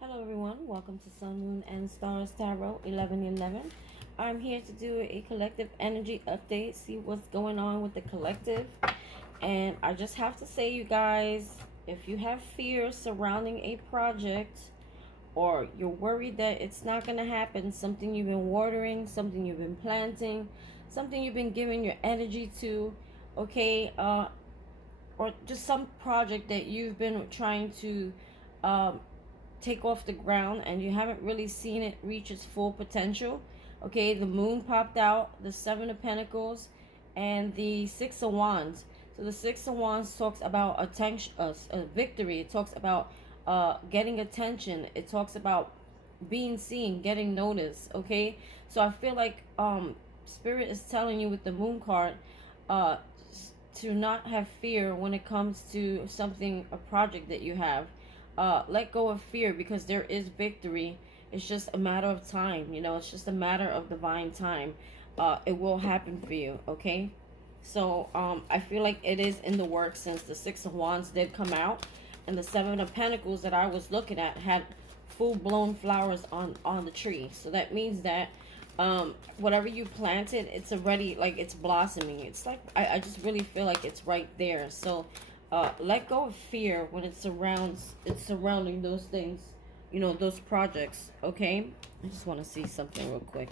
Hello everyone, welcome to Sun, Moon, and Stars Tarot 1111. I'm here to do a collective energy update, see what's going on with the collective. And I just have to say, you guys, if you have fear surrounding a project or you're worried that it's not going to happen, something you've been watering, something you've been planting, something you've been giving your energy to, okay, or just some project that you've been trying to take off the ground and you haven't really seen it reach its full potential. Okay, the moon popped out, the Seven of Pentacles, and the Six of Wands. So the Six of Wands talks about attention, victory. It talks about getting attention. It talks about being seen, getting noticed. Okay, so I feel like Spirit is telling you with the Moon card to not have fear when it comes to something, a project that you have. Let go of fear, because there is victory. It's just a matter of time, it's just a matter of divine time. It will happen for you, okay? So I feel like it is in the works, since the Six of Wands did come out, and the Seven of Pentacles that I was looking at had full-blown flowers on the tree. So that means that whatever you planted, it's already, like, it's blossoming. It's like, I just really feel like it's right there. So let go of fear when it's surrounding those things, those projects. Okay, I just want to see something real quick.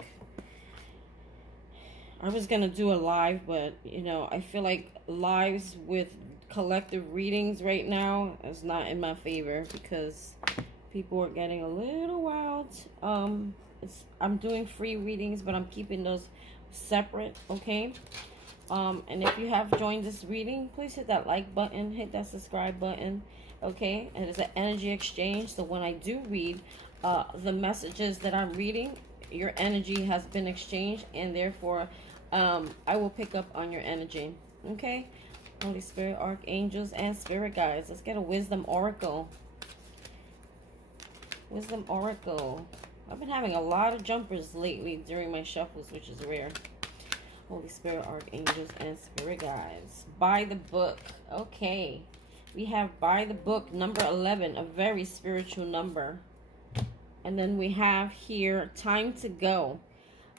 I was gonna do a live, but I feel like lives with collective readings right now is not in my favor, because people are getting a little wild. I'm doing free readings, but I'm keeping those separate. Okay. And if you have joined this reading, please hit that like button, hit that subscribe button, okay? And it's an energy exchange, so when I do read the messages that I'm reading, your energy has been exchanged, and therefore I will pick up on your energy, okay? Holy Spirit, archangels, and spirit guides. Let's get a wisdom oracle. Wisdom oracle. I've been having a lot of jumpers lately during my shuffles, which is rare. Holy Spirit, archangels, and spirit guides. By the book. Okay. We have by the book, number 11, a very spiritual number. And then we have here, time to go.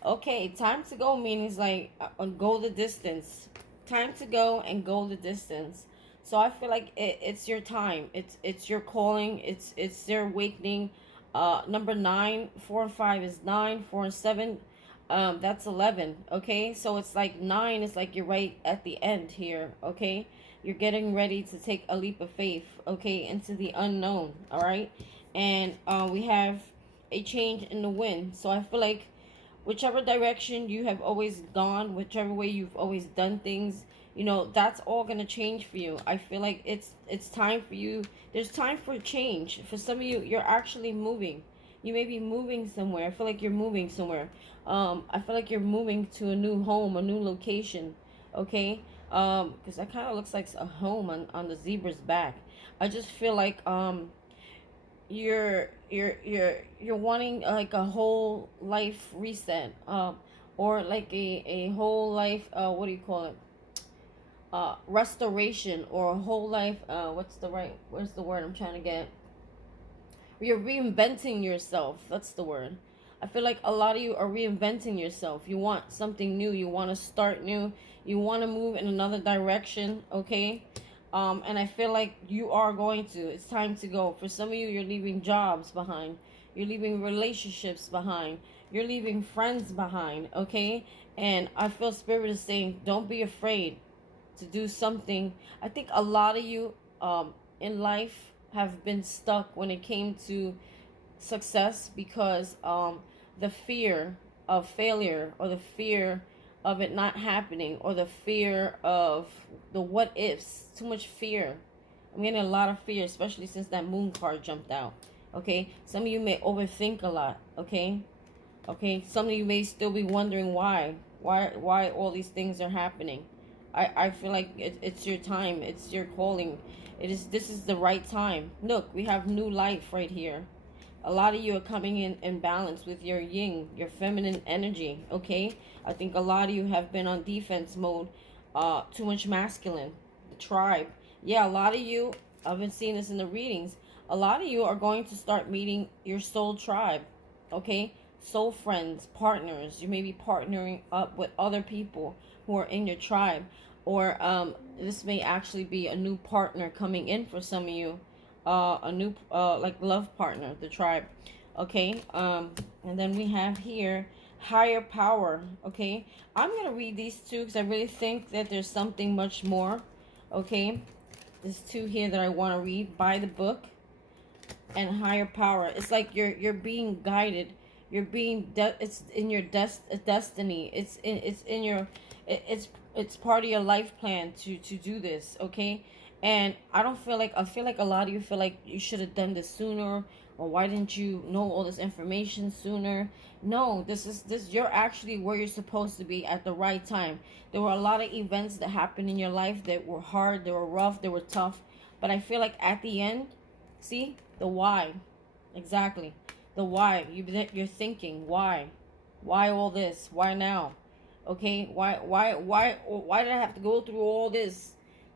Okay, time to go means like go the distance. Time to go and go the distance. So I feel like it's your time. It's your calling. It's their awakening. Number 9, 4 and 5 is 9, 4 and 7. That's 11. Okay, so it's like 9 is like you're right at the end here. Okay, you're getting ready to take a leap of faith, okay, into the unknown. All right, and we have a change in the wind. So I feel like whichever direction you have always gone, whichever way you've always done things, that's all gonna change for you. I feel like it's time for you. There's time for change. For some of you, you're actually moving. You may be moving somewhere. I feel like you're moving somewhere. I feel like you're moving to a new home, a new location. Okay, because that kind of looks like a home on the zebra's back. I just feel like you're wanting like a whole life reset, or like a whole life, what do you call it, restoration, or a whole life, what's the word I'm trying to get. You're reinventing yourself. That's the word. I feel like a lot of you are reinventing yourself. You want something new. You want to start new. You want to move in another direction, okay? And I feel like you are going to. It's time to go. For some of you, you're leaving jobs behind. You're leaving relationships behind. You're leaving friends behind, okay? And I feel Spirit is saying, don't be afraid to do something. I think a lot of you in life have been stuck when it came to success, because the fear of failure, or the fear of it not happening, or the fear of the what ifs. Too much fear. I'm getting a lot of fear, especially since that moon card jumped out. Okay, some of you may overthink a lot. Okay, some of you may still be wondering why all these things are happening. I feel like it's your time. It's your calling. This is the right time. Look, we have new life right here. A lot of you are coming in balance with your yin, your feminine energy, okay? I think a lot of you have been on defense mode, too much masculine, the tribe. Yeah, a lot of you, I've been seeing this in the readings, A lot of you are going to start meeting your soul tribe, okay? Soul friends, partners. You may be partnering up with other people who are in your tribe, or this may actually be a new partner coming in for some of you, a new like love partner, the tribe, okay? And then we have here higher power, okay? I'm gonna read these two because I really think that there's something much more, okay? There's two here that I want to read. By the book and higher power. It's like you're being guided. You're being it's in your destiny. It's in your it's part of your life plan to do this, okay? And I feel like a lot of you feel like you should have done this sooner, or why didn't you know all this information sooner? No, this you're actually where you're supposed to be at the right time. There were a lot of events that happened in your life that were hard, they were rough, they were tough, but I feel like at the end, see, the why. Exactly. The why. You're thinking, why all this? Why now? Okay? Why did I have to go through all this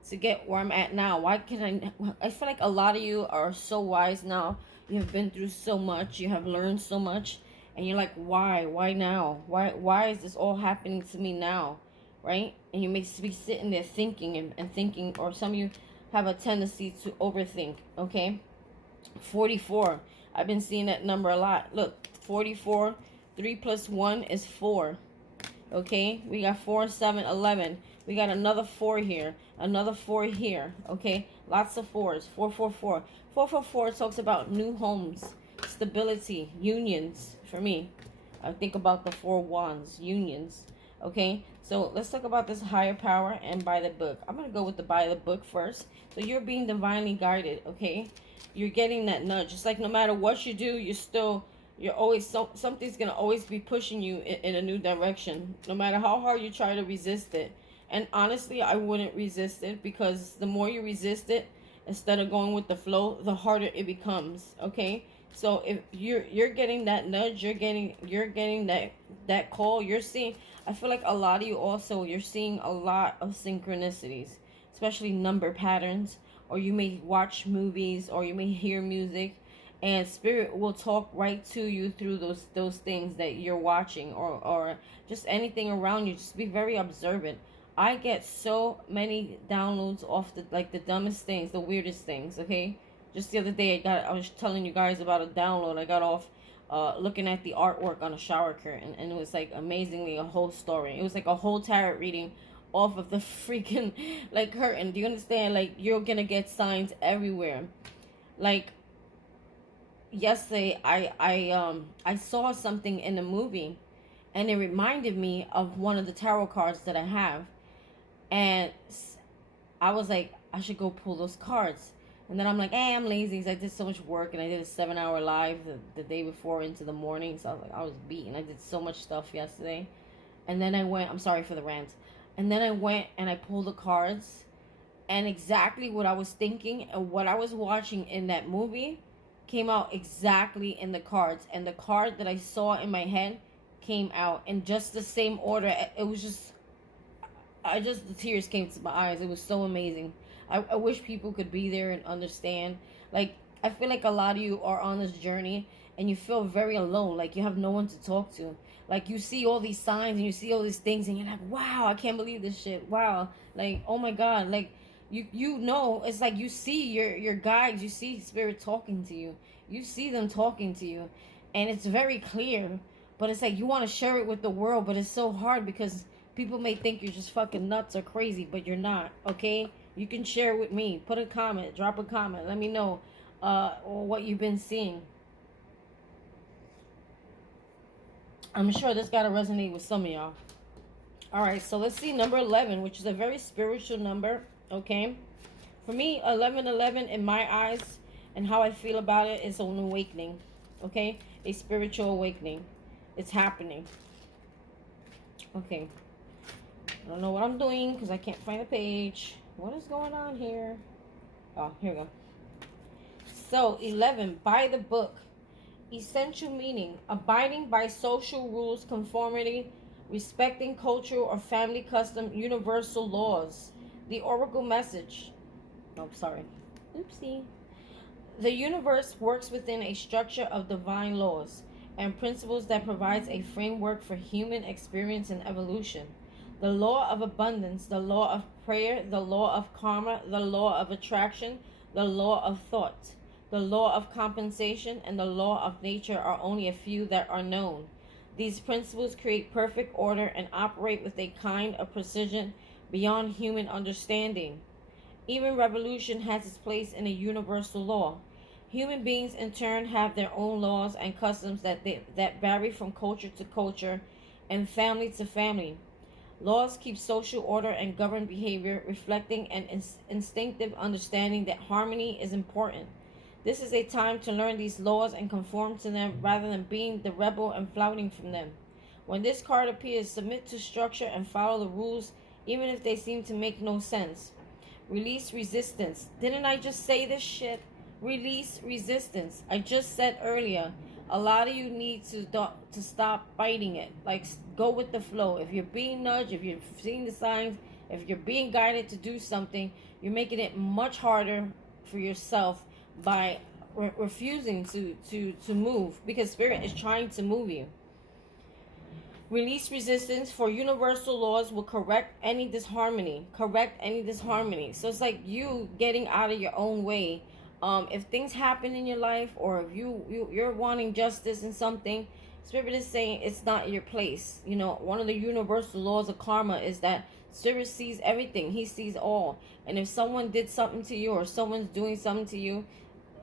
to get where I'm at now? Why can I feel like a lot of you are so wise now. You have been through so much, you have learned so much, and you're like, why now? Why is this all happening to me now? Right? And you may be sitting there thinking and thinking, or some of you have a tendency to overthink, okay? 44. I've been seeing that number a lot. Look, 44. 3 plus 1 is 4. Okay, we got 4, 7, 11. We got another 4 here, another 4 here. Okay, lots of 4s. 444. 444 talks about new homes, stability, unions. For me, I think about the 4 wands, unions. Okay, so let's talk about this higher power and by the book. I'm gonna go with the by the book first. So you're being divinely guided. Okay, you're getting that nudge. It's like no matter what you do, you're always something's gonna always be pushing you in a new direction, no matter how hard you try to resist it. And honestly, I wouldn't resist it, because the more you resist it instead of going with the flow, the harder it becomes. Okay, so if you're getting that nudge, you're getting that call, you're seeing, I feel like a lot of you also, you're seeing a lot of synchronicities, especially number patterns, or you may watch movies, or you may hear music, and spirit will talk right to you through those things that you're watching, or just anything around you. Just be very observant. I get so many downloads off the dumbest things, the weirdest things, okay? Just the other day I was telling you guys about a download I got off looking at the artwork on a shower curtain, and it was like amazingly a whole story. It was like a whole tarot reading off of the freaking like curtain. Do you understand? Like, you're gonna get signs everywhere. Like, yesterday I saw something in a movie, and it reminded me of one of the tarot cards that I have, and I was like, I should go pull those cards. And then I'm like, hey, I'm lazy because I did so much work, and I did a 7-hour live the day before into the morning. So I was like, I was beaten. I did so much stuff yesterday. And then I went, I'm sorry for the rant. And then I went and I pulled the cards, and exactly what I was thinking and what I was watching in that movie came out exactly in the cards. And the card that I saw in my head came out in just the same order. It was just, the tears came to my eyes. It was so amazing. I wish people could be there and understand. Like, I feel like a lot of you are on this journey and you feel very alone. Like, you have no one to talk to. Like, you see all these signs and you see all these things and you're like, wow, I can't believe this shit. Wow. Like, oh my God. Like, you know, it's like you see your guides, you see spirit talking to you. You see them talking to you. And it's very clear. But it's like you want to share it with the world, but it's so hard because people may think you're just fucking nuts or crazy, but you're not, okay? You can share with me. Put a comment. Drop a comment. Let me know what you've been seeing. I'm sure this got to resonate with some of y'all. All right, so let's see number 11, which is a very spiritual number, okay? For me, 1111 in my eyes and how I feel about it is an awakening, okay? A spiritual awakening. It's happening. Okay. I don't know what I'm doing because I can't find the page. What is going on here? Oh, here we go. So, 11, by the book. Essential meaning: abiding by social rules, conformity, respecting cultural or family custom, universal laws. The oracle message. Oh, sorry. Oopsie. The universe works within a structure of divine laws and principles that provides a framework for human experience and evolution. The law of abundance, the law of prayer, the law of karma, the law of attraction, the law of thought, the law of compensation, and the law of nature are only a few that are known. These principles create perfect order and operate with a kind of precision beyond human understanding. Even revolution has its place in a universal law. Human beings in turn have their own laws and customs that vary from culture to culture and family to family. Laws keep social order and govern behavior, reflecting an instinctive understanding that harmony is important. This is a time to learn these laws and conform to them rather than being the rebel and flouting from them. When this card appears, submit to structure and follow the rules, even if they seem to make no sense. Release resistance. Didn't I just say this shit? Release resistance. I just said earlier, a lot of you need to stop fighting it. Like, go with the flow. If you're being nudged, if you're seeing the signs, if you're being guided to do something, you're making it much harder for yourself by refusing to move, because spirit is trying to move you. Release resistance, for universal laws will correct any disharmony. So it's like you getting out of your own way. If things happen in your life, or if you're wanting justice in something, spirit is saying it's not your place. You know, one of the universal laws of karma is that spirit sees everything. He sees all. And if someone did something to you, or someone's doing something to you,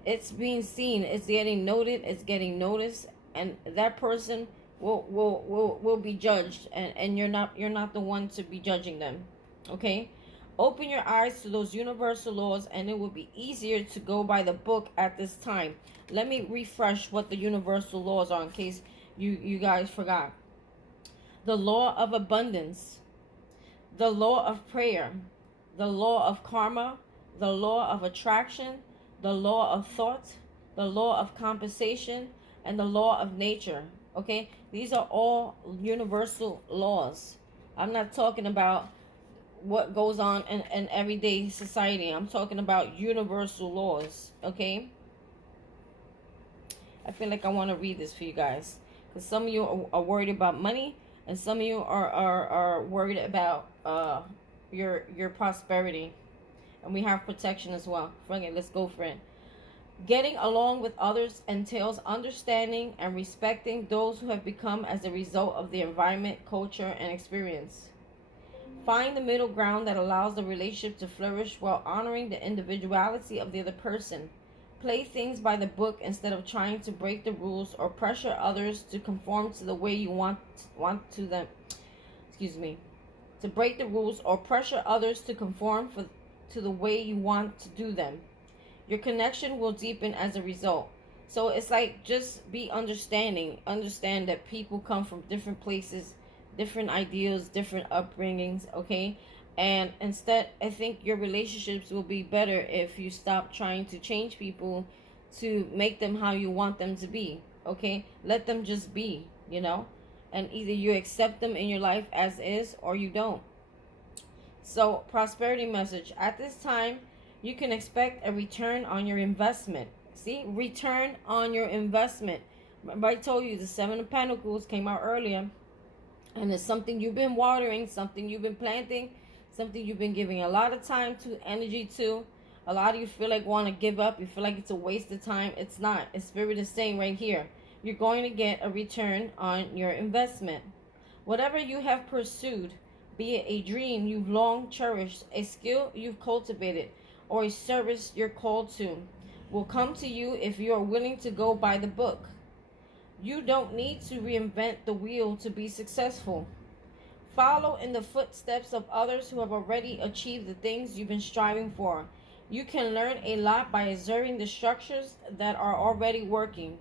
it's being seen, it's getting noted, it's getting noticed, and that person will be judged, and you're not the one to be judging them. Okay? Open your eyes to those universal laws, and it will be easier to go by the book at this time. Let me refresh what the universal laws are in case you guys forgot. The law of abundance, the law of prayer, the law of karma, the law of attraction, the law of thought, the law of compensation, and the law of nature. Okay? These are all universal laws. I'm not talking about what goes on in everyday society. I'm talking about universal laws. Okay? I feel like I want to read this for you guys, because some of you are worried about money, and some of you are worried about your prosperity. And we have protection as well. Okay, let's go for it. Getting along with others entails understanding and respecting those who have become as a result of the environment, culture, and experience. Find the middle ground that allows the relationship to flourish while honoring the individuality of the other person. Play things by the book instead of trying to break the rules or pressure others to conform to the way you want to them. To break the rules or pressure others to conform to the way you want to do them. Your connection will deepen as a result. So it's like, just be understanding. Understand that people come from different places, different ideals, different upbringings, okay? And instead, I think your relationships will be better if you stop trying to change people to make them how you want them to be, okay? Let them just be, you know? And either you accept them in your life as is, or you don't. So, prosperity message. At this time, you can expect a return on your investment. See? Return on your investment. Remember, I told you the Seven of Pentacles came out earlier. And it's something you've been watering, something you've been planting, something you've been giving a lot of time to, energy to. A lot of you feel like want to give up. You feel like it's a waste of time. It's not. It's Spirit is saying right here, you're going to get a return on your investment. Whatever you have pursued, be it a dream you've long cherished, a skill you've cultivated, or a service you're called to, will come to you if you are willing to go by the book. You don't need to reinvent the wheel to be successful. Follow in the footsteps of others who have already achieved the things you've been striving for. You can learn a lot by observing the structures that are already working.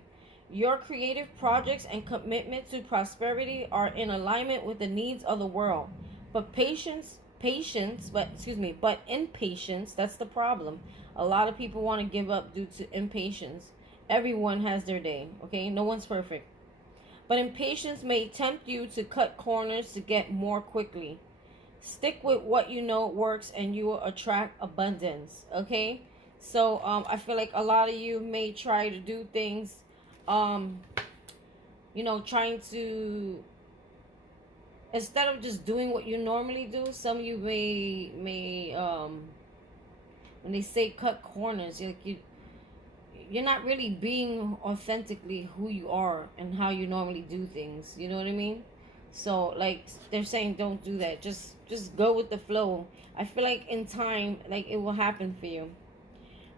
Your creative projects and commitment to prosperity are in alignment with the needs of the world. But impatience, that's the problem. A lot of people want to give up due to impatience. Everyone has their day, okay? No one's perfect. But impatience may tempt you to cut corners to get more quickly. Stick with what you know works and you will attract abundance, okay? So I feel like a lot of you may try to do things, um, trying to, instead of just doing what you normally do. Some of you may when they say cut corners, you're not really being authentically who you are and how you normally do things. You know what I mean? So like they're saying, don't do that. Just go with the flow. I feel like in time, like it will happen for you.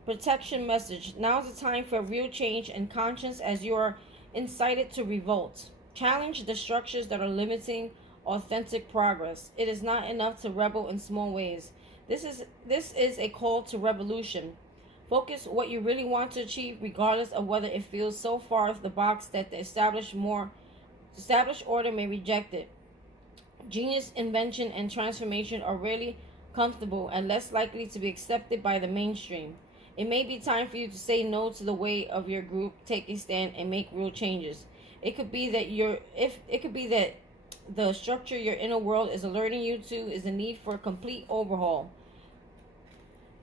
Protection message. Now is the time for real change and conscience as you are incited to revolt. Challenge the structures that are limiting authentic progress. It is not enough to rebel in small ways. This is a call to revolution. Focus what you really want to achieve, regardless of whether it feels so far off the box that the established order may reject it. Genius, invention, and transformation are rarely comfortable and less likely to be accepted by the mainstream. It may be time for you to say no to the way of your group, take a stand, and make real changes. It could be that the structure your inner world is alerting you to is the need for a complete overhaul.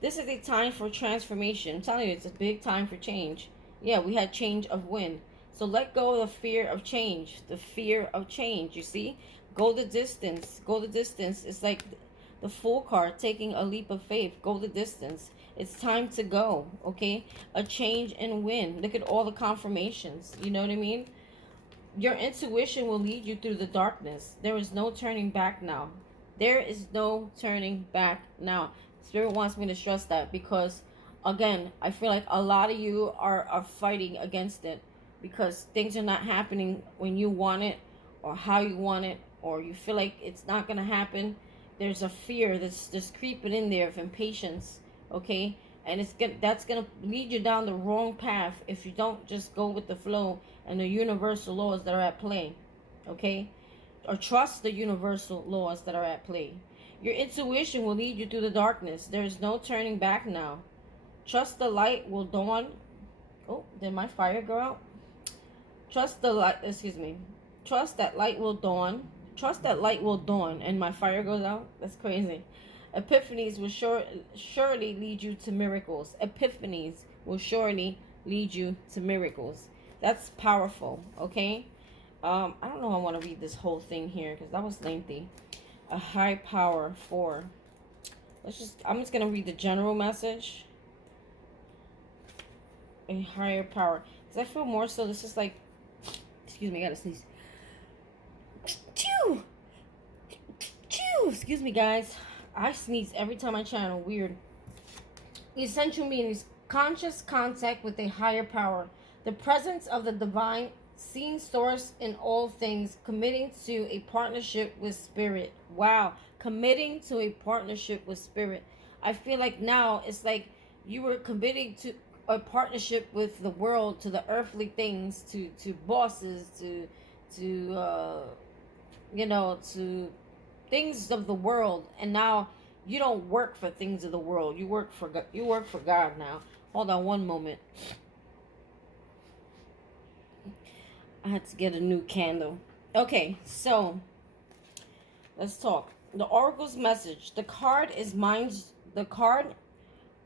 This is a time for transformation. I'm telling you, it's a big time for change. Yeah, we had change of wind. So let go of the fear of change. The fear of change, you see? Go the distance. Go the distance. It's like the Fool card, taking a leap of faith. Go the distance. It's time to go, okay? A change in wind. Look at all the confirmations. You know what I mean? Your intuition will lead you through the darkness. There is no turning back now. There is no turning back now. Spirit wants me to stress that because, again, I feel like a lot of you are fighting against it because things are not happening when you want it or how you want it, or you feel like it's not going to happen. There's a fear that's just creeping in there of impatience, okay? And that's going to lead you down the wrong path if you don't just go with the flow and the universal laws that are at play, okay? Or trust the universal laws that are at play. Your intuition will lead you through the darkness. There is no turning back now. Trust the light will dawn. Oh, did my fire go out? Trust the light, excuse me. Trust that light will dawn. Trust that light will dawn and my fire goes out. That's crazy. Epiphanies will surely lead you to miracles. Epiphanies will surely lead you to miracles. That's powerful, okay? I don't know if I want to read this whole thing here because that was lengthy. A high power 4. I'm just going to read the general message. A higher power. Because I feel more so this is like, excuse me, I got to sneeze. Chew! Chew! Excuse me, guys. I sneeze every time I channel. Weird. Essential meanings. Conscious contact with a higher power. The presence of the divine, seen source in all things. Committing to a partnership with spirit. Wow. Committing to a partnership with spirit. I feel like now it's like you were committing to a partnership with the world, to the earthly things, to bosses, to to things of the world, and now you don't work for things of the world. You work for God now. Hold on one moment. I had to get a new candle. Okay, so let's talk. The Oracle's message. The card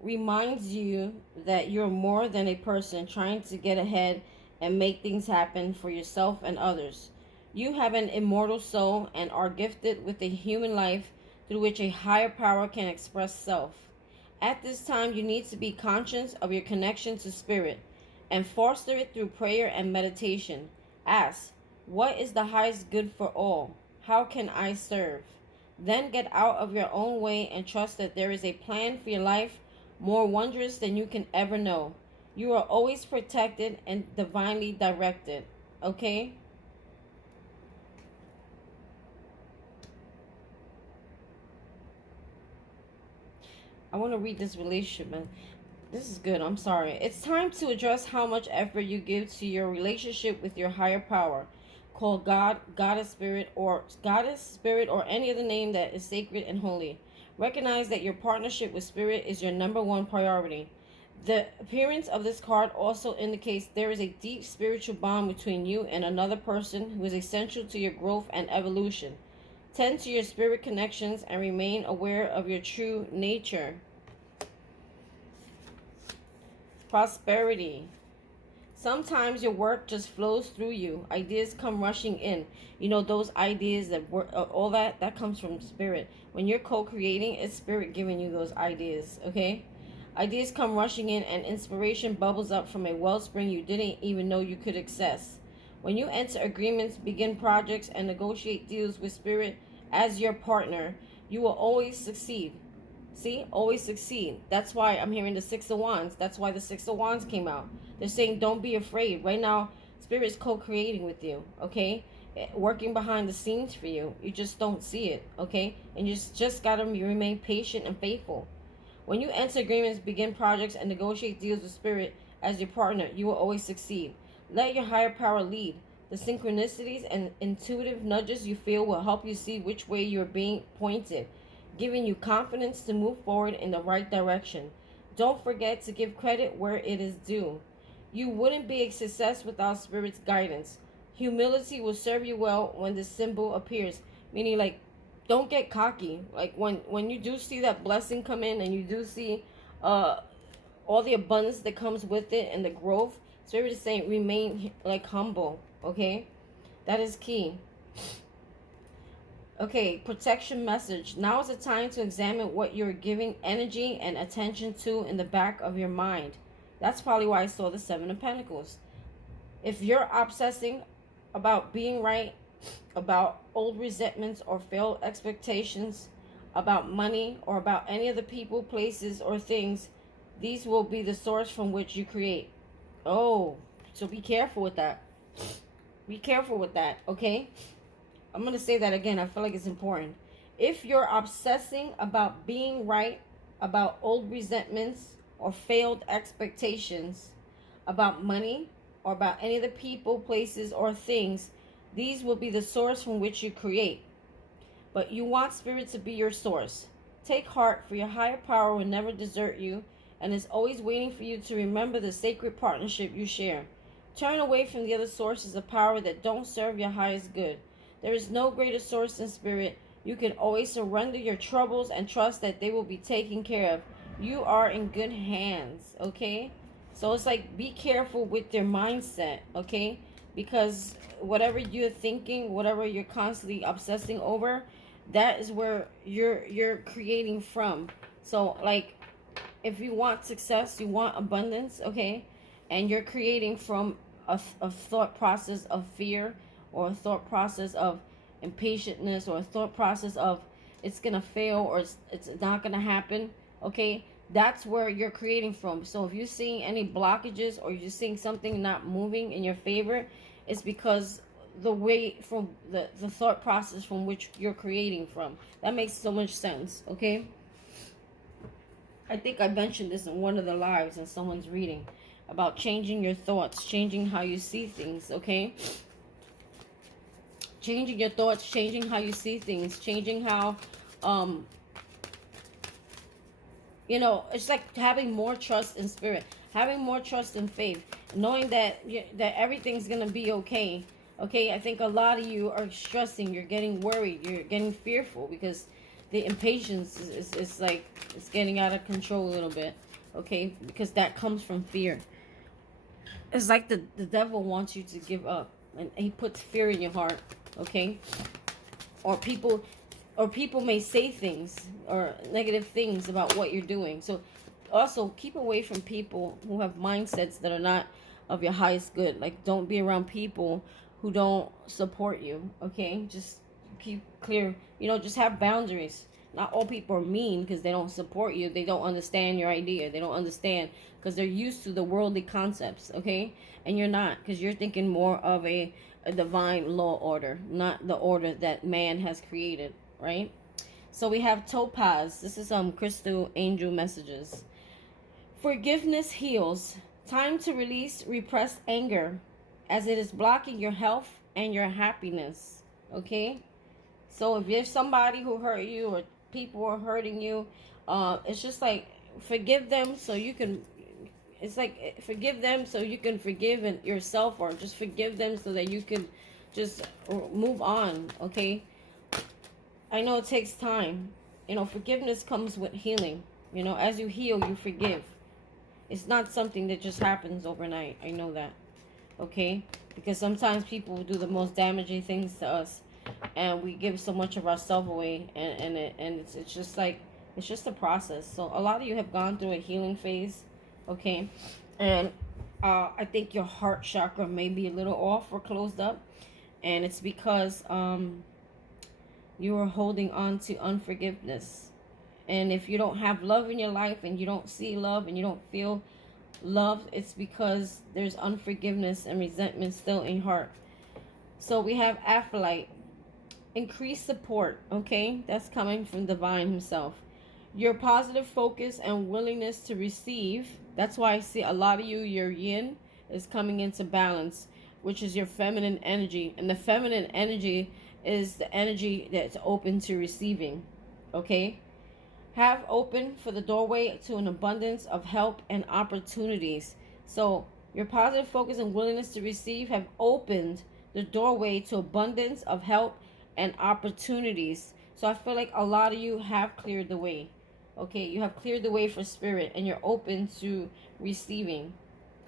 reminds you that you're more than a person trying to get ahead and make things happen for yourself and others. You have an immortal soul and are gifted with a human life through which a higher power can express self. At this time, you need to be conscious of your connection to spirit and foster it through prayer and meditation. Ask, what is the highest good for all? How can I serve? Then get out of your own way and trust that there is a plan for your life more wondrous than you can ever know. You are always protected and divinely directed. Okay? I want to read this relationship, man. This is good. I'm sorry. It's time to address how much effort you give to your relationship with your higher power, called God, Goddess Spirit, or any other name that is sacred and holy. Recognize that your partnership with Spirit is your number one priority. The appearance of this card also indicates there is a deep spiritual bond between you and another person who is essential to your growth and evolution. Tend to your spirit connections and remain aware of your true nature. prosperity. Sometimes your work just flows through you. Ideas come rushing in. You know, those ideas that work, all that comes from spirit. When you're co-creating, it's spirit giving you those ideas, okay? Ideas come rushing in and inspiration bubbles up from a wellspring you didn't even know you could access. When you enter agreements, begin projects, and negotiate deals with spirit as your partner, you will always succeed. See, always succeed. That's why I'm hearing the Six of Wands. That's why the Six of Wands came out. They're saying don't be afraid. Right now, Spirit is co-creating with you, okay? Working behind the scenes for you. You just don't see it, okay? And you just got to remain patient and faithful. When you enter agreements, begin projects, and negotiate deals with Spirit as your partner, you will always succeed. Let your higher power lead. The synchronicities and intuitive nudges you feel will help you see which way you're being pointed, giving you confidence to move forward in the right direction. Don't forget to give credit where it is due. You wouldn't be a success without Spirit's guidance. Humility will serve you well when the symbol appears. Meaning, like, don't get cocky. Like, when you do see that blessing come in and you do see all the abundance that comes with it and the growth, Spirit is saying remain, like, humble, okay? That is key. Okay, protection message. Now is the time to examine what you're giving energy and attention to in the back of your mind. That's probably why I saw the Seven of Pentacles. If you're obsessing about being right, about old resentments or failed expectations, about money, or about any of the people, places, or things, these will be the source from which you create. Oh, so be careful with that. Be careful with that, okay? I'm going to say that again. I feel like it's important. If you're obsessing about being right, about old resentments or failed expectations, about money, or about any of the people, places, or things, these will be the source from which you create. But you want Spirit to be your source. Take heart, for your higher power will never desert you and is always waiting for you to remember the sacred partnership you share. Turn away from the other sources of power that don't serve your highest good. There is no greater source than Spirit. You can always surrender your troubles and trust that they will be taken care of. You are in good hands, okay? So it's like, be careful with your mindset, okay? Because whatever you're thinking, whatever you're constantly obsessing over, that is where you're creating from. So, like, if you want success, you want abundance, okay? And you're creating from a thought process of fear, or a thought process of impatientness, or a thought process of it's gonna fail, or it's not gonna happen, okay? That's where you're creating from. So if you're seeing any blockages, or you're seeing something not moving in your favor, it's because the way from the thought process from which you're creating from. That makes so much sense, okay? I think I mentioned this in one of the lives in someone's reading about changing your thoughts, changing how you see things, okay? Changing your thoughts, changing how you see things, changing how, you know, it's like having more trust in Spirit, having more trust in faith, knowing that that everything's going to be okay. Okay, I think a lot of you are stressing, you're getting worried, you're getting fearful because the impatience is like, it's getting out of control a little bit, okay? Because that comes from fear. It's like the devil wants you to give up, and he puts fear in your heart, okay? Or people may say things or negative things about what you're doing. So also keep away from people who have mindsets that are not of your highest good. Like, don't be around people who don't support you, okay? Just keep clear, you know, just have boundaries. Not all people are mean because they don't support you. They don't understand your idea. They don't understand because they're used to the worldly concepts, okay? And you're not, because you're thinking more of a divine law order, not the order that man has created, right? So we have Topaz. This is crystal angel messages. Forgiveness heals. Time to release repressed anger, as it is blocking your health and your happiness, okay? So if there's somebody who hurt you, or people are hurting you, it's just like, forgive them so you can, it's like, forgive them so you can forgive yourself, or just forgive them so that you can just move on, okay? I know it takes time. You know, forgiveness comes with healing. You know, as you heal, you forgive. It's not something that just happens overnight. I know that. Okay? Because sometimes people do the most damaging things to us, and we give so much of ourselves away, and it's just like, it's just a process. So a lot of you have gone through a healing phase, okay? And I think your heart chakra may be a little off or closed up, and it's because you are holding on to unforgiveness. And if you don't have love in your life, and you don't see love, and you don't feel love, it's because there's unforgiveness and resentment still in your heart. So we have Aphrodite. Increased support, okay? That's coming from divine himself. Your positive focus and willingness to receive. That's why I see a lot of you, your yin is coming into balance, which is your feminine energy. And the feminine energy is the energy that's open to receiving, okay? Have open for the doorway to an abundance of help and opportunities. So your positive focus and willingness to receive have opened the doorway to abundance of help and opportunities. So I feel like a lot of you have cleared the way. Okay, you have cleared the way for spirit, and you're open to receiving.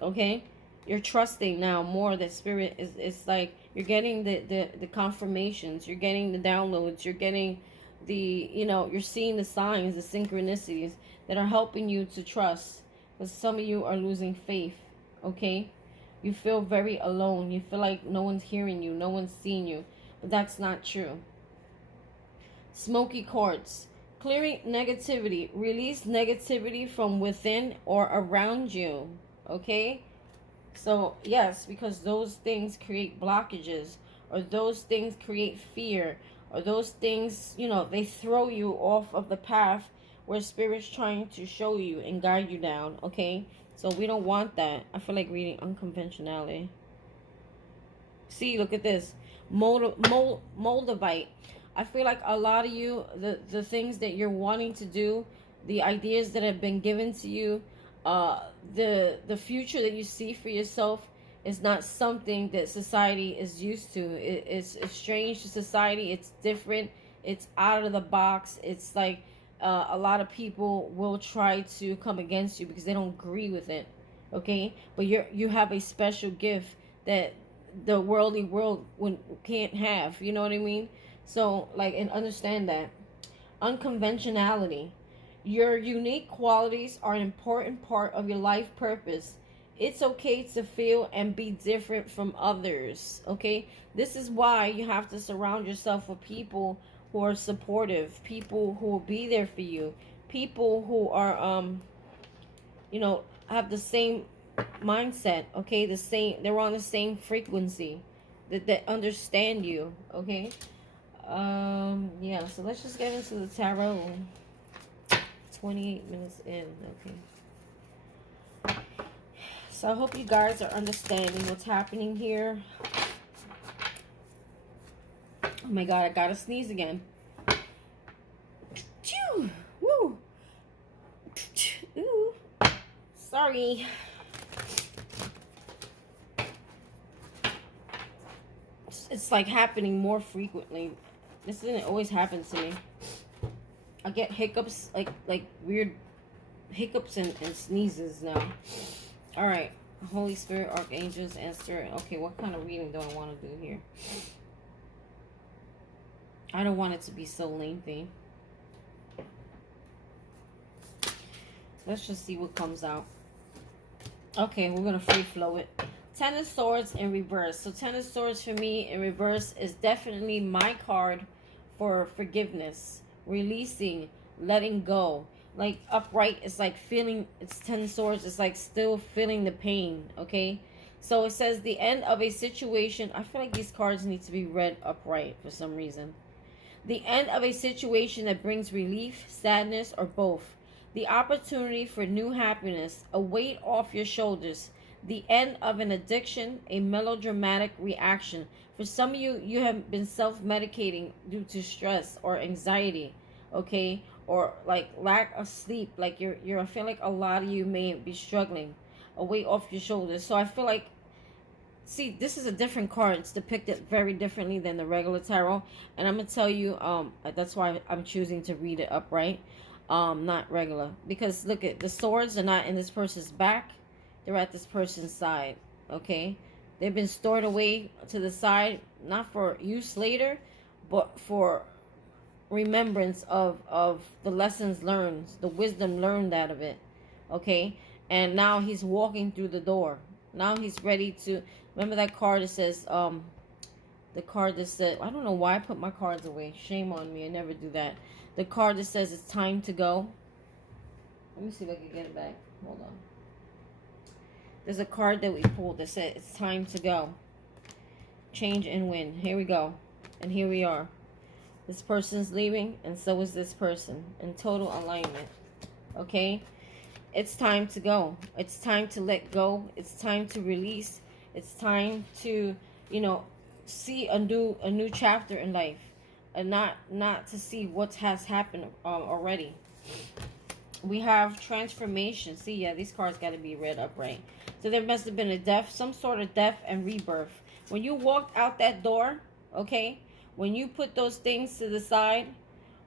Okay, you're trusting now more that spirit is. It's like you're getting the confirmations, you're getting the downloads, you're getting the, you know, you're seeing the signs, the synchronicities that are helping you to trust. Because some of you are losing faith. Okay, you feel very alone. You feel like no one's hearing you, no one's seeing you. But that's not true. Smoky quartz. Clearing negativity. Release negativity from within or around you. Okay? So, yes, because those things create blockages, or those things create fear, or those things, you know, they throw you off of the path where spirit's trying to show you and guide you down. Okay? So we don't want that. I feel like reading unconventionality. See, look at this. Moldavite. I feel like a lot of you, the things that you're wanting to do, the ideas that have been given to you, the future that you see for yourself is not something that society is used to. It's strange to society. It's different. It's out of the box. It's like a lot of people will try to come against you because they don't agree with it. Okay, but you have a special gift that the worldly world can't have. You know what I mean? So, like, and understand that. Unconventionality. Your unique qualities are an important part of your life purpose. It's okay to feel and be different from others. Okay? This is why you have to surround yourself with people who are supportive, people who will be there for you, people who are you know, have the same mindset, okay? The same, they're on the same frequency, that understand you, okay? Yeah, so let's just get into the tarot. 28 minutes in, okay. So I hope you guys are understanding what's happening here. Oh my god, I gotta sneeze again. Choo! Woo! Ooh. Sorry. It's like happening more frequently. This didn't always happen to me. I get hiccups, like weird hiccups and sneezes now. All right. Holy Spirit, archangels, and spirit. Okay, what kind of reading do I want to do here? I don't want it to be so lengthy. Let's just see what comes out. Okay, we're going to free flow it. Ten of Swords in reverse. So Ten of Swords for me in reverse is definitely my card for forgiveness, releasing, letting go. Like upright, it's like feeling, it's Ten of Swords, it's like still feeling the pain, okay? So it says the end of a situation. I feel like these cards need to be read upright for some reason. The end of a situation that brings relief, sadness, or both. The opportunity for new happiness, a weight off your shoulders. The end of an addiction, a melodramatic reaction. For some of you, you have been self-medicating due to stress or anxiety, okay? Or like lack of sleep. Like I feel like a lot of you may be struggling. A weight off your shoulders. So I feel like, see, this is a different card. It's depicted very differently than the regular tarot. And I'm going to tell you, that's why I'm choosing to read it upright. not regular. Because look at the swords are not in this person's back, they're at this person's side. Okay, they've been stored away to the side, not for use later, but for remembrance of the lessons learned, the wisdom learned out of it. Okay, and now he's walking through the door. Now he's ready to, remember that card that says the card that said, I don't know why I put my cards away, shame on me, I never do that. The card that says it's time to go. Let me see if I can get it back. Hold on. There's a card that we pulled that said it's time to go. Change and win. Here we go. And here we are. This person's leaving, and so is this person, in total alignment. Okay? It's time to go. It's time to let go. It's time to release. It's time to, you know, see a new chapter in life, and not to see what has happened already. We have transformation. See, yeah, these cards got to be read upright. So there must have been a death, some sort of death and rebirth. When you walked out that door, okay, when you put those things to the side,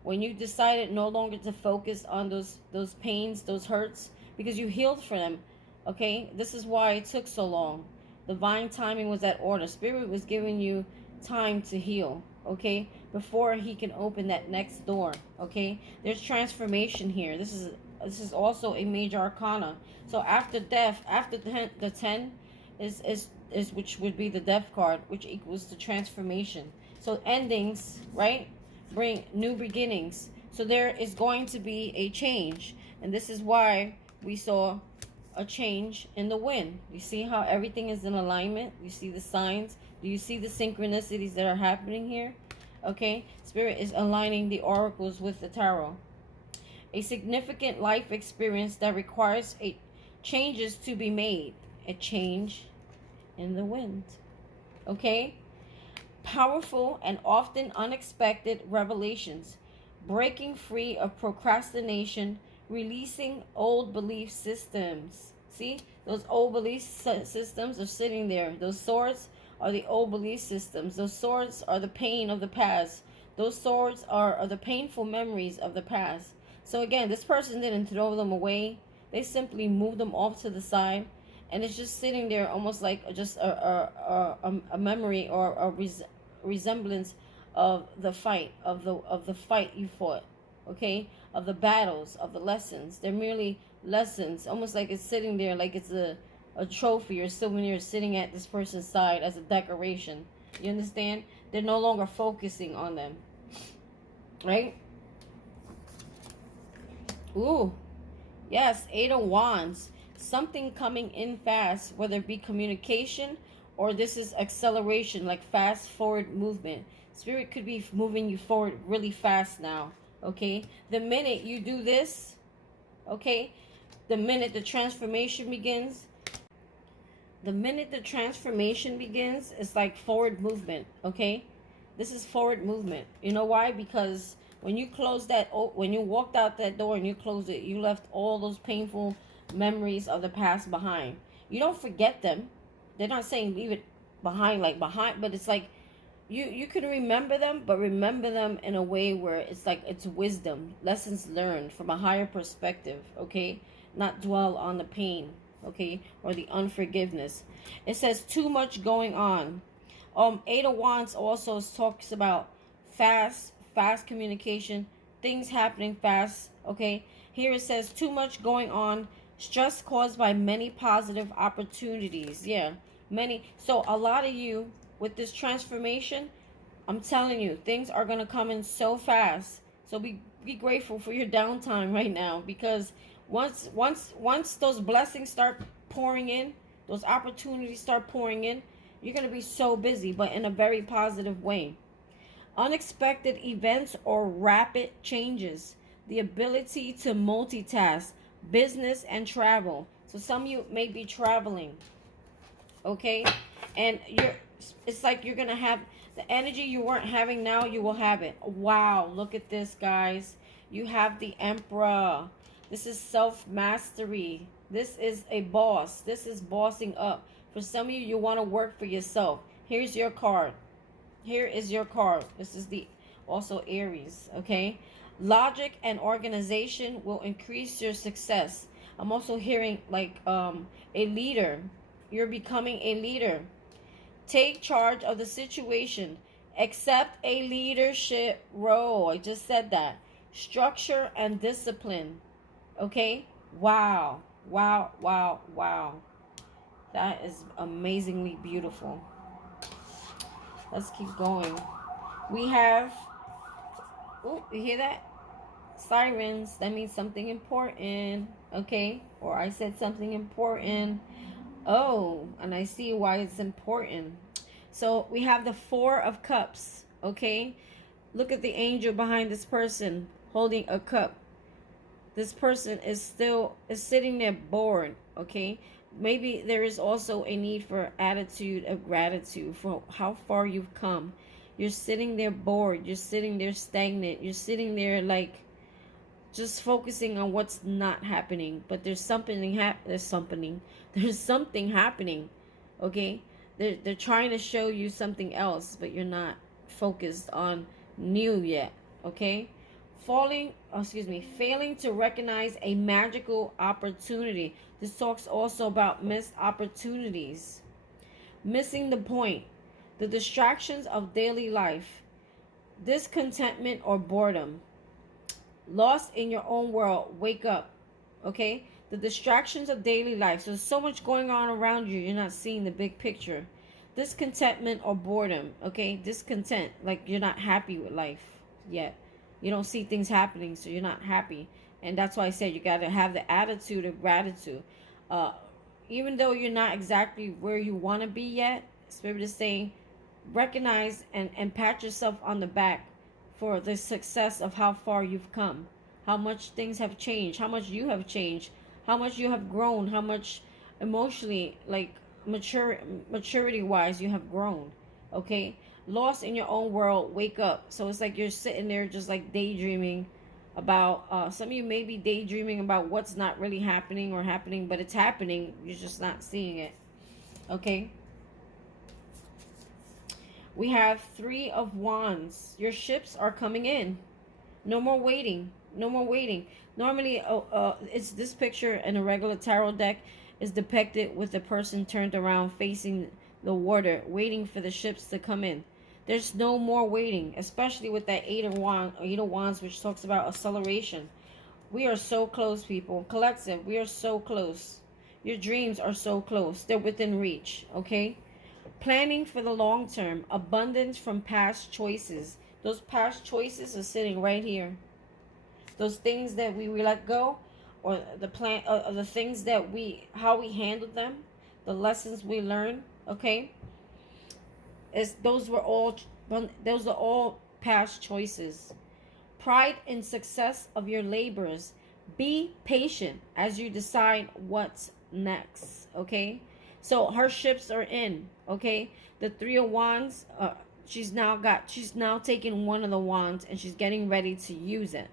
when you decided no longer to focus on those pains, those hurts, because you healed from them, okay, this is why it took so long. Divine timing was at order. Spirit was giving you time to heal, okay, before he can open that next door. Okay, there's transformation here. This is also a major arcana. So after death, after the 10 is which would be the death card, which equals to transformation. So endings, right, bring new beginnings. So there is going to be a change, and this is why we saw a change in the wind. You see how everything is in alignment? You see the signs? Do you see the synchronicities that are happening here? Okay, Spirit is aligning the oracles with the tarot. A significant life experience that requires changes to be made. A change in the wind. Okay, powerful and often unexpected revelations. Breaking free of procrastination, releasing old belief systems. See, those old belief systems are sitting there. Those swords are the old belief systems. Those swords are the pain of the past. Those swords are the painful memories of the past. So again, this person didn't throw them away. They simply moved them off to the side, and it's just sitting there, almost like just a memory or a resemblance of the fight, of the fight you fought. Okay, of the battles, of the lessons. They're merely lessons, almost like it's sitting there, like it's a trophy or souvenir sitting at this person's side as a decoration. You understand? They're no longer focusing on them, right? Ooh, yes, 8 of Wands. Something coming in fast, whether it be communication or this is acceleration, like fast forward movement. Spirit could be moving you forward really fast now. Okay, the minute you do this, okay, the minute the transformation begins, it's like forward movement. Okay, this is forward movement. You know why? Because when you when you walked out that door and you closed it, you left all those painful memories of the past behind. You don't forget them. They're not saying leave it behind, like behind, but it's like you can remember them, but remember them in a way where it's like it's wisdom, lessons learned from a higher perspective. Okay, not dwell on the pain, okay, or the unforgiveness. It says too much going on. 8 of Wands also talks about fast communication, things happening fast. Okay, here it says too much going on, stress caused by many positive opportunities. Yeah, many. So a lot of you with this transformation, I'm telling you, things are going to come in so fast. So be grateful for your downtime right now, because once those blessings start pouring in, those opportunities start pouring in, you're going to be so busy, but in a very positive way. Unexpected events or rapid changes, the ability to multitask, business and travel. So some of you may be traveling, okay, and it's like you're gonna have the energy you weren't having now, you will have it. Wow, look at this, guys. You have the Emperor. This is self-mastery. This is a boss. This is bossing up. For some of you, you want to work for yourself. Here's your card. Here is your card. This is the also Aries, okay? Logic and organization will increase your success. I'm also hearing like a leader. You're becoming a leader. Take charge of the situation. Accept a leadership role. I just said that. Structure and discipline. Okay? Wow. Wow, wow, wow. That is amazingly beautiful. Let's keep going. We have, oh, you hear that? Sirens. That means something important. Okay? Or I said something important. Oh, and I see why it's important. So we have the Four of Cups. Okay? Look at the angel behind this person holding a cup. This person is sitting there bored. Okay? Maybe there is also a need for attitude of gratitude for how far you've come. You're sitting there bored. You're sitting there stagnant. You're sitting there like just focusing on what's not happening. But there's something there's something happening. Okay? They're trying to show you something else, but you're not focused on new yet. Okay? Failing to recognize a magical opportunity. This talks also about missed opportunities. Missing the point. The distractions of daily life. Discontentment or boredom. Lost in your own world. Wake up. Okay? The distractions of daily life. So there's so much going on around you. You're not seeing the big picture. Discontentment or boredom. Okay? Discontent. Like you're not happy with life yet. You don't see things happening, so you're not happy. And that's why I said you got to have the attitude of gratitude. Even though you're not exactly where you want to be yet, Spirit is saying recognize and pat yourself on the back for the success of how far you've come, how much things have changed, how much you have changed, how much you have grown, how much emotionally, like maturity wise, you have grown. Okay? Lost in your own world, wake up. So it's like you're sitting there just like daydreaming about some of you may be daydreaming about what's not really happening or happening, but it's happening, you're just not seeing it. Okay? We have Three of Wands. Your ships are coming in. No more waiting. No more waiting. Normally it's this picture in a regular tarot deck is depicted with the person turned around facing the water, waiting for the ships to come in. There's no more waiting, especially with that Eight of Wands, which talks about acceleration. We are so close, people. Collective, we are so close. Your dreams are so close. They're within reach, okay? Planning for the long term. Abundance from past choices. Those past choices are sitting right here. Those things that we let go, or the things that how we handled them, the lessons we learned, okay? Those are all past choices. Pride in success of your labors. Be patient as you decide what's next. Okay, so her ships are in. Okay, the Three of Wands. She's now taking one of the wands and she's getting ready to use it.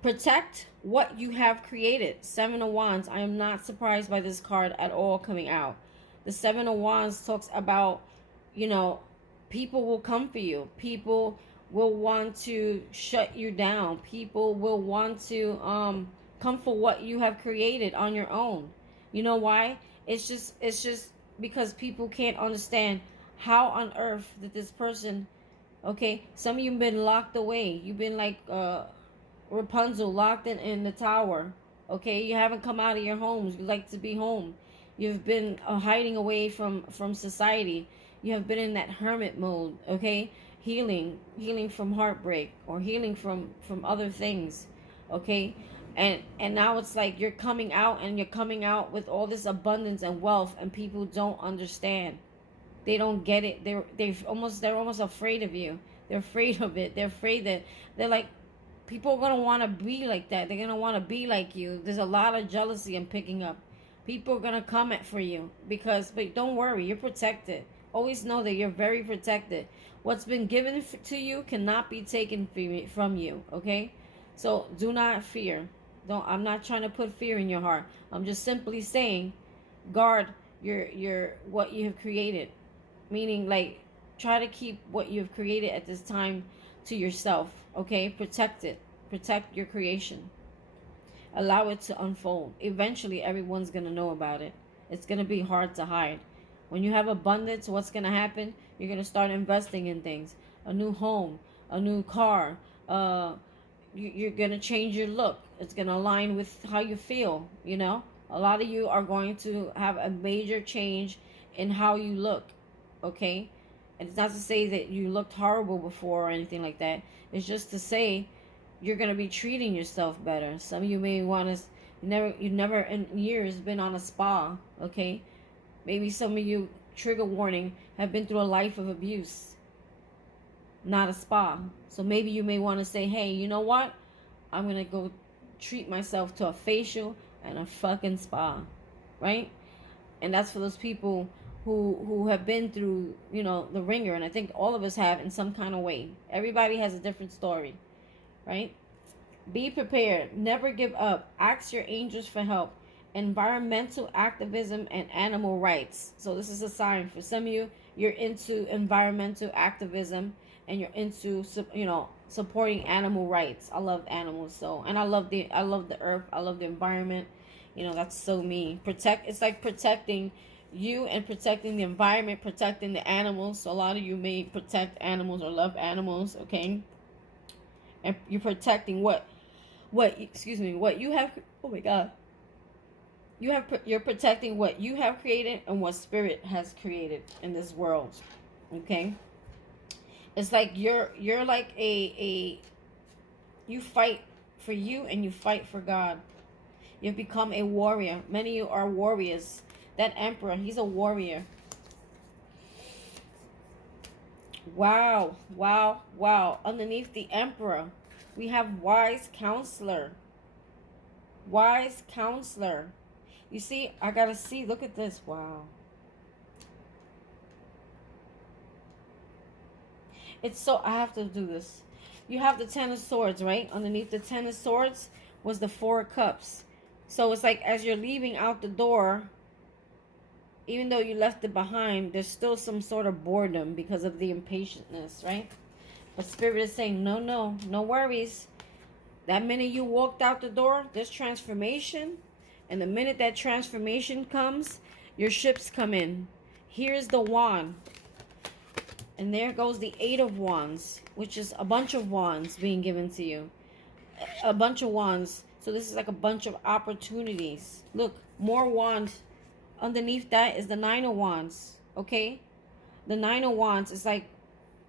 Protect what you have created. Seven of Wands. I am not surprised by this card at all coming out. The Seven of Wands talks about, people will come for you. People will want to shut you down. People will want to come for what you have created on your own. You know why? It's just because people can't understand how on earth did this person, okay, some of you have been locked away. You've been like Rapunzel locked in the tower. Okay, you haven't come out of your homes. You like to be home. You've been hiding away from society. You have been in that hermit mode. Okay, healing from heartbreak or healing from other things. Okay, and now it's like you're coming out, and you're coming out with all this abundance and wealth, and people don't understand. They don't get it. They're almost afraid of you. They're afraid of it. They're afraid that they're like, people are going to want to be like that. They're going to want to be like you. There's a lot of jealousy I'm picking up. People are going to come for you but don't worry, you're protected. Always know that you're very protected. What's been given to you cannot be taken from you, okay? So do not fear. I'm not trying to put fear in your heart. I'm just simply saying, guard your what you have created. meaning like try to keep what you've created at this time to yourself, okay? Protect it. Protect your creation. Allow it to unfold. Eventually, everyone's going to know about it. It's going to be hard to hide. When you have abundance, what's going to happen? You're going to start investing in things. A new home, a new car. You're going to change your look. It's going to align with how you feel, you know? A lot of you are going to have a major change in how you look, okay? And it's not to say that you looked horrible before or anything like that. It's just to say you're going to be treating yourself better. Some of you may want to, you've never in years been on a spa, okay? Maybe some of you, trigger warning, have been through a life of abuse, not a spa. So maybe you may want to say, hey, you know what? I'm going to go treat myself to a facial and a fucking spa, right? And that's for those people who have been through, you know, the ringer. And I think all of us have in some kind of way. Everybody has a different story, right? Be prepared. Never give up. Ask your angels for help. Environmental activism and animal rights. So this is a sign for some of you. You're into environmental activism and you're into, you know, supporting animal rights. I love animals, so, and I love the earth. I love the environment. You know, that's so me. It's like protecting you and protecting the environment, protecting the animals. So a lot of you may protect animals or love animals, okay? And you're protecting what you have. Oh my God. You're protecting what you have created and what spirit has created in this world, okay? It's like you're like you fight for you and you fight for God. You've become a warrior. Many of you are warriors. That emperor, he's a warrior. Wow, wow, wow. Underneath the emperor, we have wise counselor. Wise counselor. You see, I gotta see. Look at this. Wow. It's so, I have to do this. You have the Ten of Swords, right? Underneath the Ten of Swords was the Four of Cups. So it's like as you're leaving out the door, even though you left it behind, there's still some sort of boredom because of the impatientness, right? But Spirit is saying, no, no worries. That minute you walked out the door, there's transformation. And the minute that transformation comes, your ships come in. Here's the wand. And there goes the Eight of Wands, which is a bunch of wands being given to you. A bunch of wands. So this is like a bunch of opportunities. Look, more wands. Underneath that is the Nine of Wands, okay? The Nine of Wands is like,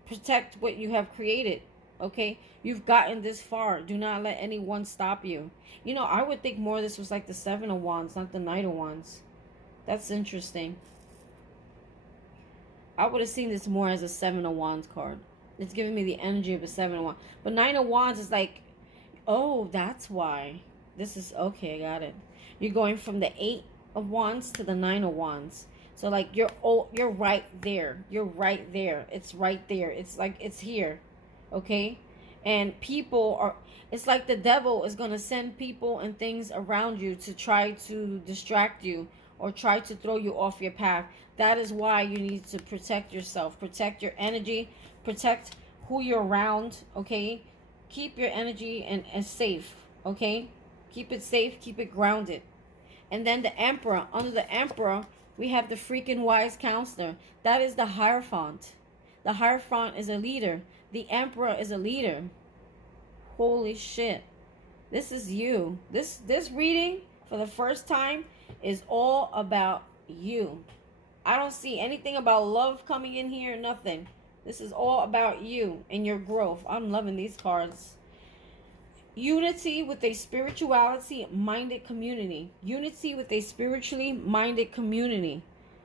protect what you have created, okay? You've gotten this far. Do not let anyone stop you. You know, I would think more of this was like the Seven of Wands, not the Knight of Wands. That's interesting. I would have seen this more as a Seven of Wands card. It's giving me the energy of a Seven of Wands. But Nine of Wands is like, oh, that's why. This is, okay, I got it. You're going from the Eight of Wands to the Nine of Wands. So like you're right there. You're right there. It's right there. It's like it's here. Okay? And people are, it's like the devil is going to send people and things around you to try to distract you or try to throw you off your path. That is why you need to protect yourself. Protect your energy. Protect who you're around. Okay? Keep your energy and safe. Okay? Keep it safe. Keep it grounded. And then the Emperor. Under the Emperor, we have the freaking wise counselor. That is the Hierophant. The Hierophant is a leader. The Emperor is a leader. Holy shit. This is you. This reading, for the first time, is all about you. I don't see anything about love coming in here. Nothing. This is all about you and your growth. I'm loving these cards. Unity with a spirituality minded community. Unity with a spiritually minded community.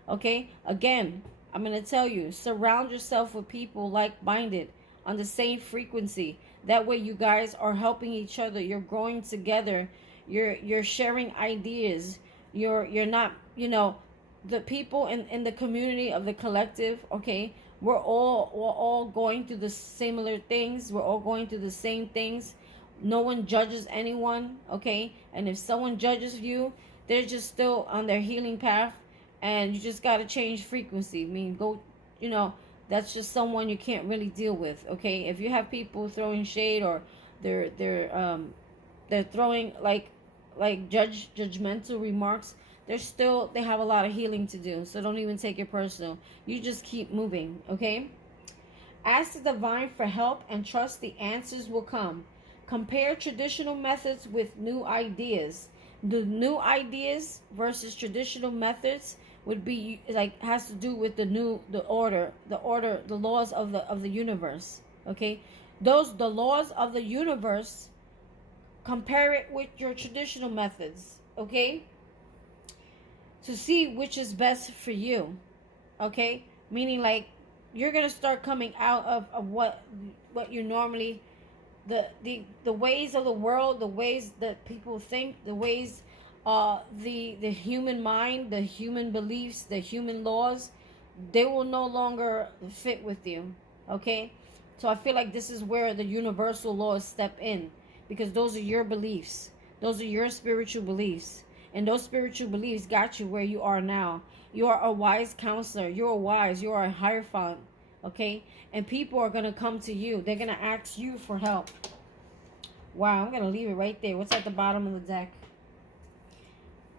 Okay? Again, I'm going to tell you, surround yourself with people like-minded on the same frequency. That way you guys are helping each other. You're growing together. You're sharing ideas. You're not, you know, the people in the community of the collective, okay? We're all going through the similar things. We're all going through the same things. No one judges anyone, okay? And if someone judges you, they're just still on their healing path, and you just got to change frequency. I mean, go, that's just someone you can't really deal with. Okay, if you have people throwing shade, or they're throwing like judgmental remarks, they have a lot of healing to do. So don't even take it personal. You just keep moving. Okay. Ask the divine for help and trust the answers will come. Compare traditional methods with new ideas. The new ideas versus traditional methods would be like, has to do with the laws of the universe. Okay, the laws of the universe. Compare it with your traditional methods. Okay, to see which is best for you. Okay, meaning like, you're gonna start coming out of what you normally, the ways of the world, the ways that people think, the ways, the human mind, the human beliefs, the human laws, they will no longer fit with you. Okay, so I feel like this is where the universal laws step in, because those are your beliefs, those are your spiritual beliefs, and those spiritual beliefs got you where you are now. You are a wise counselor, you are a hierophant. Okay, and people are going to come to you, they're going to ask you for help. Wow, I'm going to leave it right there. What's at the bottom of the deck?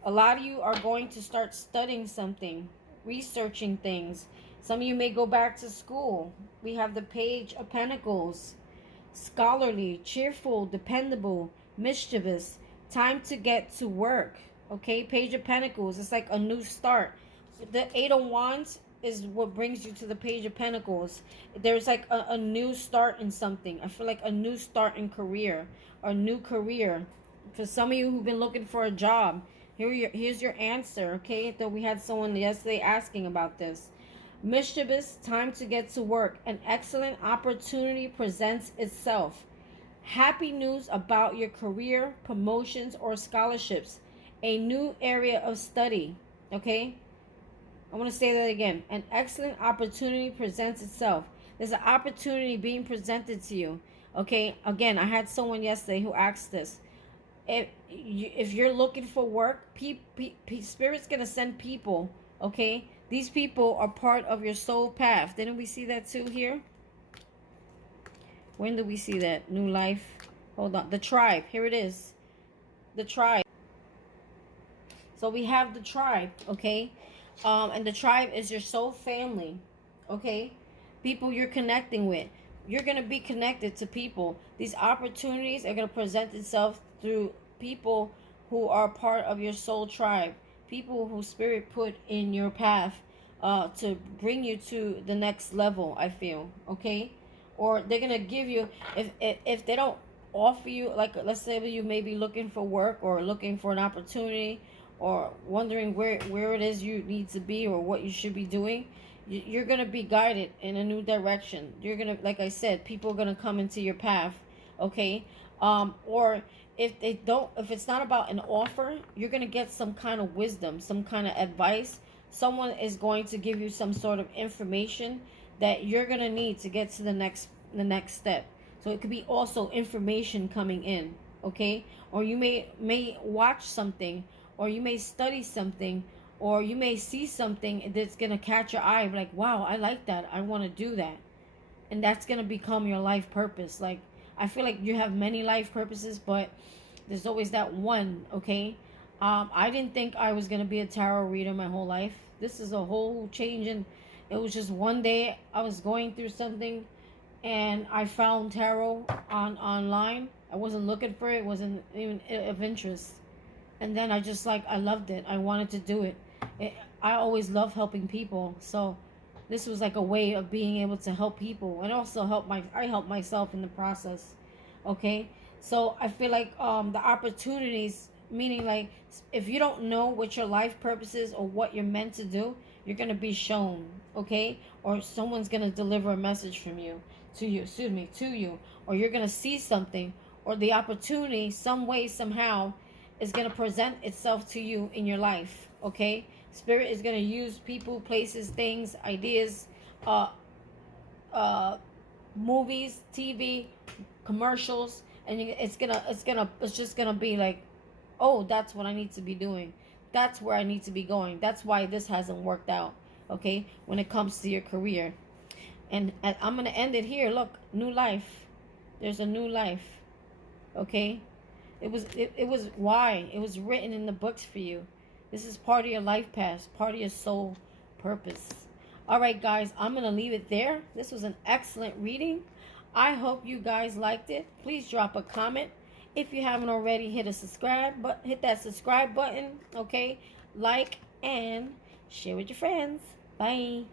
A lot of you are going to start studying something, researching things. Some of you may go back to school. We have the Page of Pentacles. Scholarly, cheerful, dependable, mischievous. Time to get to work. Okay, Page of Pentacles. It's like a new start. The Eight of Wands is what brings you to the Page of Pentacles. There's like a new start in something. I feel like a new start in career, or new career. For some of you who've been looking for a job, here's your answer. Okay, though we had someone yesterday asking about this. Mischievous, time to get to work. An excellent opportunity presents itself. Happy news about your career, promotions, or scholarships. A new area of study. Okay, I want to say that again. An excellent opportunity presents itself. There's an opportunity being presented to you. Okay, again, I had someone yesterday who asked this. If you're looking for work, Spirit's going to send people. Okay, these people are part of your soul path. Didn't we see that too here? When did we see that? New life. Hold on. The tribe. Here it is. The tribe. So we have the tribe. Okay. And the tribe is your soul family. Okay. People you're connecting with. You're going to be connected to people. These opportunities are going to present itself through people who are part of your soul tribe. People who Spirit put in your path to bring you to the next level, I feel. Okay. Or they're going to give you, if they don't offer you, like, let's say you may be looking for work, or looking for an opportunity, or wondering where it is you need to be, or what you should be doing, you're going to be guided in a new direction. You're going to, like I said, people are going to come into your path. Okay. Or if it's not about an offer, you're going to get some kind of wisdom, some kind of advice. Someone is going to give you some sort of information that you're going to need to get to the next step. So it could be also information coming in. Okay. Or you may watch something, or you may study something, or you may see something that's going to catch your eye, like, wow, I like that, I want to do that. And that's going to become your life purpose. Like, I feel like you have many life purposes, but there's always that one. Okay. I didn't think I was going to be a tarot reader my whole life. This is a whole change. And it was just one day I was going through something, and I found tarot online. I wasn't looking for it. It wasn't even of interest. And then I loved it. I wanted to do it. I always love helping people. So this was like a way of being able to help people, and also I help myself in the process. Okay. So I feel like the opportunities, meaning like, if you don't know what your life purpose is, or what you're meant to do, you're going to be shown. Okay. Or someone's going to deliver a message to you, or you're going to see something, or the opportunity, some way, somehow, is going to present itself to you in your life. Okay. Spirit is going to use people, places, things, ideas, movies, TV, commercials, and it's just gonna be like, oh, that's what I need to be doing. That's where I need to be going. That's why this hasn't worked out. okay, when it comes to your career. And I'm going to end it here. Look, new life. There's a new life, okay? It was why. It was written in the books for you. This is part of your life path, part of your soul purpose. All right, guys, I'm going to leave it there. This was an excellent reading. I hope you guys liked it. Please drop a comment. If you haven't already, hit that subscribe button, okay? Like and share with your friends. Bye.